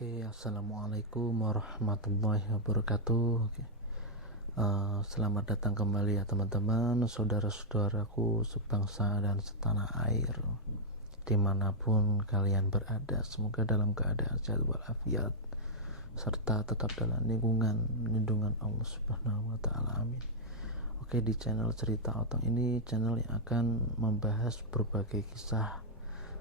Assalamualaikum warahmatullahi wabarakatuh. Selamat datang kembali ya teman-teman, saudara-saudaraku sebangsa dan setanah air, dimanapun kalian berada. Semoga dalam keadaan sehat walafiat, serta tetap dalam lindungan Allah Subhanahu wa Ta'ala. Amin. Di channel Cerita Otang ini channel yang akan membahas berbagai kisah,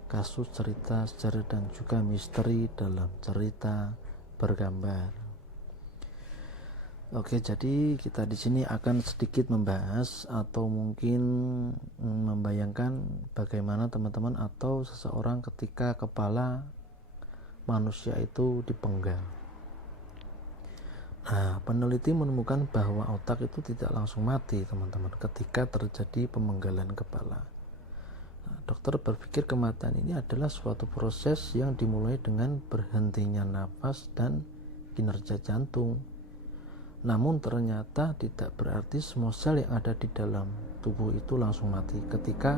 kasus, cerita, sejarah, dan juga misteri dalam cerita bergambar. Jadi kita di sini akan sedikit membahas atau mungkin membayangkan bagaimana teman-teman atau seseorang ketika kepala manusia itu dipenggal. Nah, peneliti menemukan bahwa otak itu tidak langsung mati, teman-teman, ketika terjadi pemenggalan kepala. Dokter berpikir kematian ini adalah suatu proses yang dimulai dengan berhentinya nafas dan kinerja jantung. Namun ternyata tidak berarti semua sel yang ada di dalam tubuh itu langsung mati ketika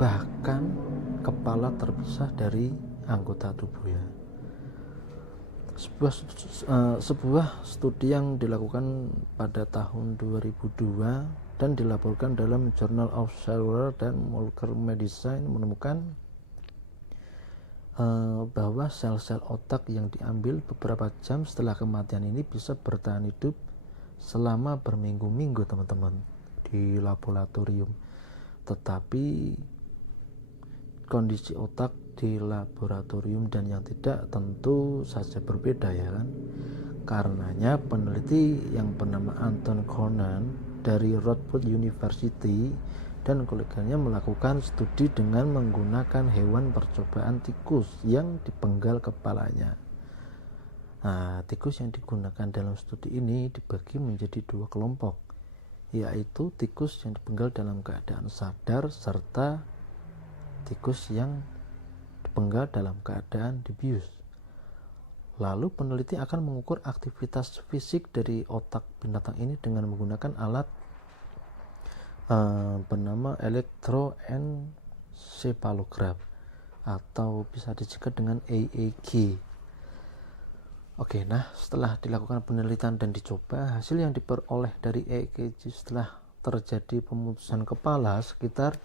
bahkan kepala terpisah dari anggota tubuh ya. Sebuah studi yang dilakukan pada tahun 2002 dan dilaporkan dalam Journal of Cellular and Molecular Medicine menemukan bahwa sel-sel otak yang diambil beberapa jam setelah kematian ini bisa bertahan hidup selama berminggu-minggu, teman-teman, di laboratorium. Tetapi kondisi otak di laboratorium dan yang tidak tentu saja berbeda ya kan. Karenanya peneliti yang bernama Anton Conan dari Radboud University dan koleganya melakukan studi dengan menggunakan hewan percobaan tikus yang dipenggal kepalanya. Nah, tikus yang digunakan dalam studi ini dibagi menjadi dua kelompok, yaitu tikus yang dipenggal dalam keadaan sadar serta tikus yang dipenggal dalam keadaan dibius. Lalu peneliti akan mengukur aktivitas fisik dari otak binatang ini dengan menggunakan alat bernama elektroencephalograph atau bisa disingkat dengan EEG. Nah, setelah dilakukan penelitian dan dicoba, hasil yang diperoleh dari EEG setelah terjadi pemutusan kepala sekitar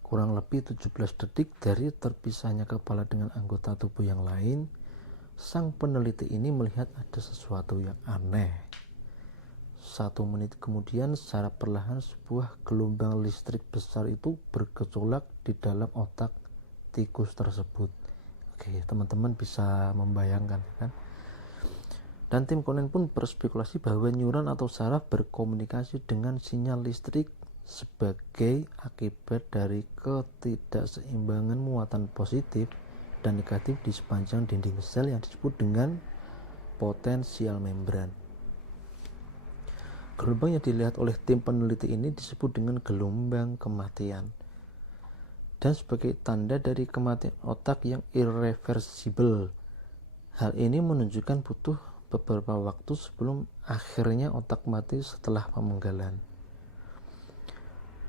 kurang lebih 17 detik dari terpisahnya kepala dengan anggota tubuh yang lain, sang peneliti ini melihat ada sesuatu yang aneh. 1 menit kemudian secara perlahan sebuah gelombang listrik besar itu bergejolak di dalam otak tikus tersebut. Teman-teman bisa membayangkan kan? Dan tim Conan pun berspekulasi bahwa neuron atau saraf berkomunikasi dengan sinyal listrik sebagai akibat dari ketidakseimbangan muatan positif dan negatif di sepanjang dinding sel yang disebut dengan potensial membran. Gelombang yang dilihat oleh tim peneliti ini disebut dengan gelombang kematian. Dan sebagai tanda dari kematian otak yang irreversible, hal ini menunjukkan butuh beberapa waktu sebelum akhirnya otak mati setelah pemenggalan.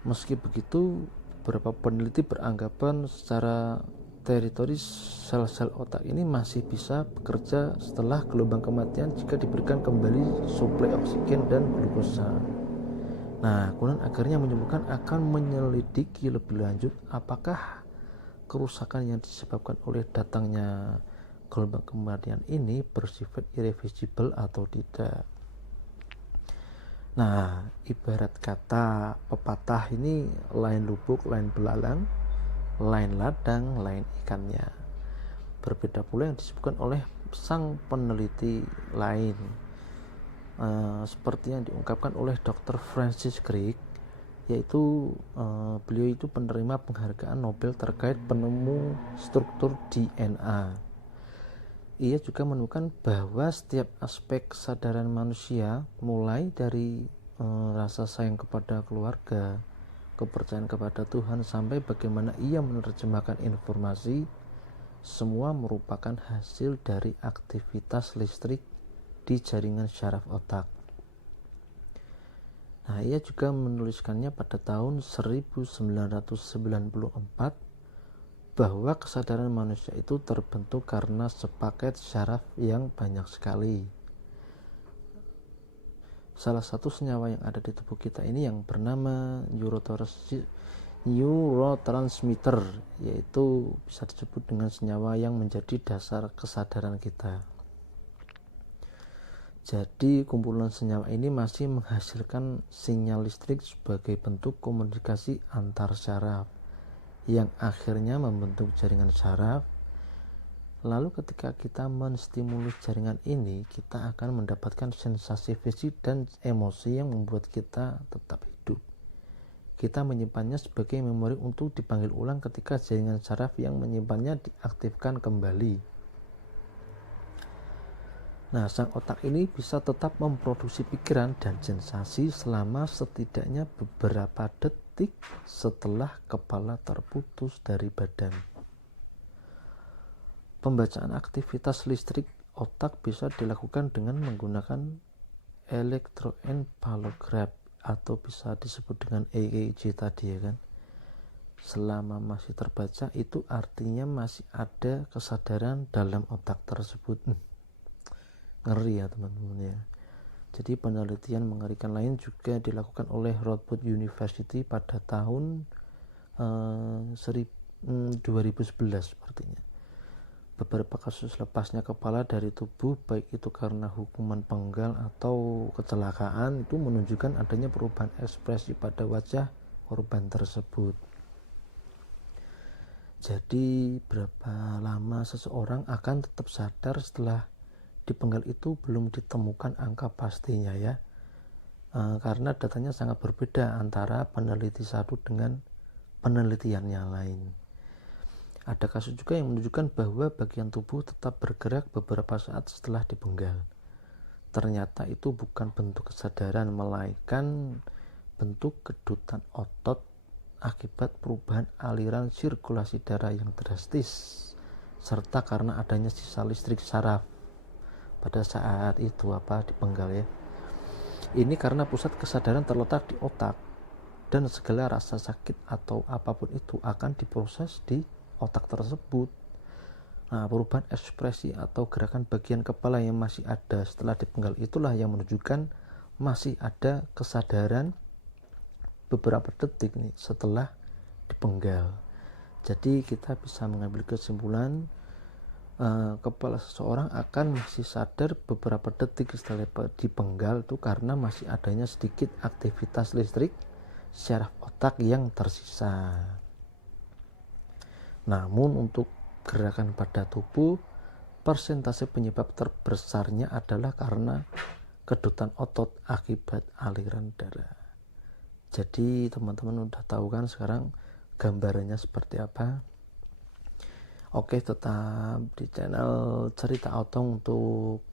Meski begitu, beberapa peneliti beranggapan secara teritori sel-sel otak ini masih bisa bekerja setelah gelombang kematian jika diberikan kembali suplai oksigen dan glukosa. Nah, kemudian akhirnya menyebutkan akan menyelidiki lebih lanjut apakah kerusakan yang disebabkan oleh datangnya gelombang kematian ini bersifat irreversible atau tidak. Nah, ibarat kata pepatah ini, lain lubuk, lain belalang, lain ladang, lain ikannya. Berbeda pula yang disebutkan oleh sang peneliti lain, seperti yang diungkapkan oleh Dr. Francis Crick, yaitu beliau itu penerima penghargaan Nobel terkait penemu struktur DNA. Ia juga menemukan bahwa setiap aspek kesadaran manusia, mulai dari rasa sayang kepada keluarga, kepercayaan kepada Tuhan, sampai bagaimana ia menerjemahkan informasi, semua merupakan hasil dari aktivitas listrik di jaringan syaraf otak. Nah, ia juga menuliskannya pada tahun 1994 bahwa kesadaran manusia itu terbentuk karena sepaket syaraf yang banyak sekali. Salah satu senyawa yang ada di tubuh kita ini yang bernama neurotransmitter, yaitu bisa disebut dengan senyawa yang menjadi dasar kesadaran kita. Jadi kumpulan senyawa ini masih menghasilkan sinyal listrik sebagai bentuk komunikasi antar syaraf yang akhirnya membentuk jaringan syaraf. Lalu ketika kita menstimulus jaringan ini, kita akan mendapatkan sensasi fisik dan emosi yang membuat kita tetap hidup. Kita menyimpannya sebagai memori untuk dipanggil ulang ketika jaringan syaraf yang menyimpannya diaktifkan kembali. Nah, sang otak ini bisa tetap memproduksi pikiran dan sensasi selama setidaknya beberapa detik setelah kepala terputus dari badan. Pembacaan aktivitas listrik otak bisa dilakukan dengan menggunakan elektroencephalograph atau bisa disebut dengan EEG tadi ya kan. Selama masih terbaca itu artinya masih ada kesadaran dalam otak tersebut. Ngeri ya teman-teman ya. Jadi penelitian mengerikan lain juga dilakukan oleh Radboud University pada tahun 2011 sepertinya. Beberapa kasus lepasnya kepala dari tubuh, baik itu karena hukuman penggal atau kecelakaan, itu menunjukkan adanya perubahan ekspresi pada wajah korban tersebut. Jadi berapa lama seseorang akan tetap sadar setelah dipenggal itu belum ditemukan angka pastinya ya, karena datanya sangat berbeda antara peneliti satu dengan penelitian yang lain. Ada kasus juga yang menunjukkan bahwa bagian tubuh tetap bergerak beberapa saat setelah dipenggal. Ternyata itu bukan bentuk kesadaran, melainkan bentuk kedutan otot akibat perubahan aliran sirkulasi darah yang drastis, serta karena adanya sisa listrik saraf pada saat itu dipenggal ya. Ini karena pusat kesadaran terletak di otak dan segala rasa sakit atau apapun itu akan diproses di otak tersebut. Nah, perubahan ekspresi atau gerakan bagian kepala yang masih ada setelah dipenggal itulah yang menunjukkan masih ada kesadaran beberapa detik nih setelah dipenggal. Jadi kita bisa mengambil kesimpulan kepala seseorang akan masih sadar beberapa detik setelah dipenggal itu karena masih adanya sedikit aktivitas listrik syaraf otak yang tersisa. Namun untuk gerakan pada tubuh, persentase penyebab terbesarnya adalah karena kedutan otot akibat aliran darah. Jadi teman-teman udah tahu kan sekarang gambarannya seperti apa. Oke, tetap di channel Cerita Otong untuk